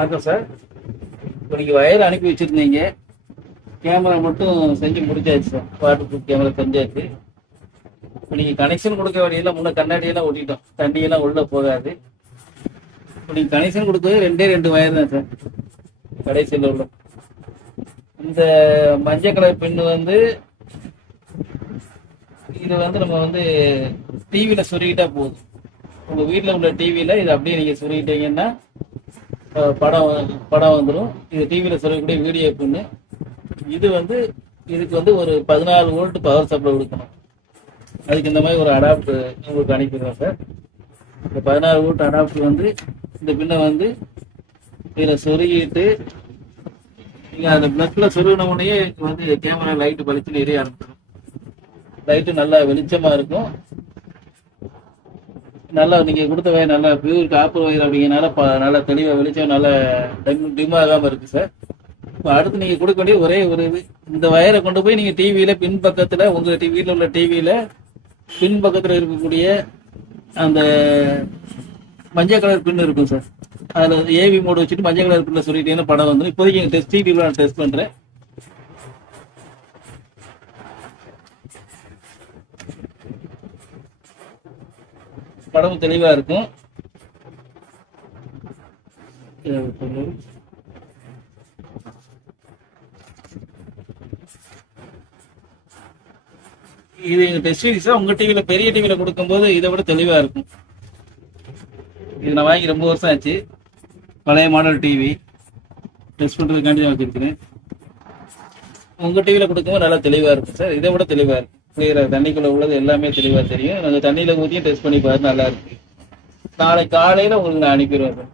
வணக்கம் சார். இப்போ நீங்கள் வயர் அனுப்பி வச்சுருந்தீங்க, கேமரா மட்டும் செஞ்சு முடிச்சாச்சு சார். வாட்டர் ப்ரூஃப் கேமரா செஞ்சாச்சு. இப்போ நீங்கள் கனெக்ஷன் கொடுக்க வேண்டியெல்லாம் முன்னே கண்ணாடியெல்லாம் ஒட்டிட்டோம், தண்ணியெல்லாம் உள்ளே போகாது. இப்போ நீங்கள் கனெக்ஷன் கொடுத்தது ரெண்டு வயர் தான் சார். கடைசியில் உள்ள இந்த மஞ்சள் கலர் பின்னு வந்து இது வந்து நம்ம வந்து டிவியில் சொருகிட்டா போதும். உங்கள் வீட்டில் உள்ள டிவியில் இது அப்படியே நீங்கள் சொருகிட்டீங்கன்னா படம் வந்துடும். இது டிவியில் சொல்லக்கூடிய வீடியோ பின்னு. இது வந்து இதுக்கு வந்து ஒரு 14 வோல்ட் பவர் சப்ளை கொடுக்கணும். அதுக்கு இந்த மாதிரி ஒரு அடாப்டர் உங்களுக்கு அனுப்பிடுறோம் சார். இந்த 14 வோல்ட் அடாப்டர் வந்து இந்த பின்னை வந்து இதில் சொருகிட்டு நீங்கள் அதில் ப்ளக்கில் சொருகின உடனே வந்து கேமரா லைட்டு பளிச்சுன்னு எரிய ஆரம்பிச்சிடும். லைட்டு நல்லா வெளிச்சமாக இருக்கும். நல்லா நீங்கள் கொடுத்த வயர் நல்லா பியூர் காப்பர் வயர் அப்படிங்கிறனால நல்லா தெளிவாக வெளிச்சம் நல்லா டிம் ஆகாமல் இருக்குது சார். இப்போ அடுத்து நீங்கள் கொடுக்க வேண்டிய ஒரே ஒரு இது, இந்த வயரை கொண்டு போய் நீங்கள் டிவியில் பின்பக்கத்தில் உங்கள் வீட்டில் உள்ள டிவியில் பின்பக்கத்தில் இருக்கக்கூடிய அந்த மஞ்சள் கலர் பின் இருக்கும் சார். அதில் ஏவி மோடு வச்சுட்டு மஞ்சள் கலர் பின்ன சொல்லிட்டீங்கன்னா படம் வந்துடும். இப்போதைக்கு எங்கள் டிவியில் நான் டெஸ்ட் பண்ணுறேன். படமும் தெளிவாக இருக்கும். இது எங்கள் டெஸ்ட் சீரிஸாக உங்கள் டிவியில் பெரிய டிவியில் கொடுக்கும்போது இதை விட தெளிவாக இருக்கும். இது நான் வாங்கி ரொம்ப வருஷம் ஆச்சு. பழைய மாடல் டிவி டெஸ்ட் பண்ணுறதுக்காண்டி நான் வச்சுருக்கிறேன். உங்கள் டிவியில் கொடுக்கும்போது நல்லா தெளிவாக இருக்கும் சார். இதை விட தெளிவாக இருக்கும். கிளியராக தண்ணிக்குள்ளே உள்ளது எல்லாமே தெளிவாக தெரியும். நாங்கள் தண்ணியில் ஊற்றியும் டெஸ்ட் பண்ணி பார்த்து நல்லா இருக்கு. நாளை காலையில் உங்களுக்கு நான் அனுப்பிடுவேன் சார்.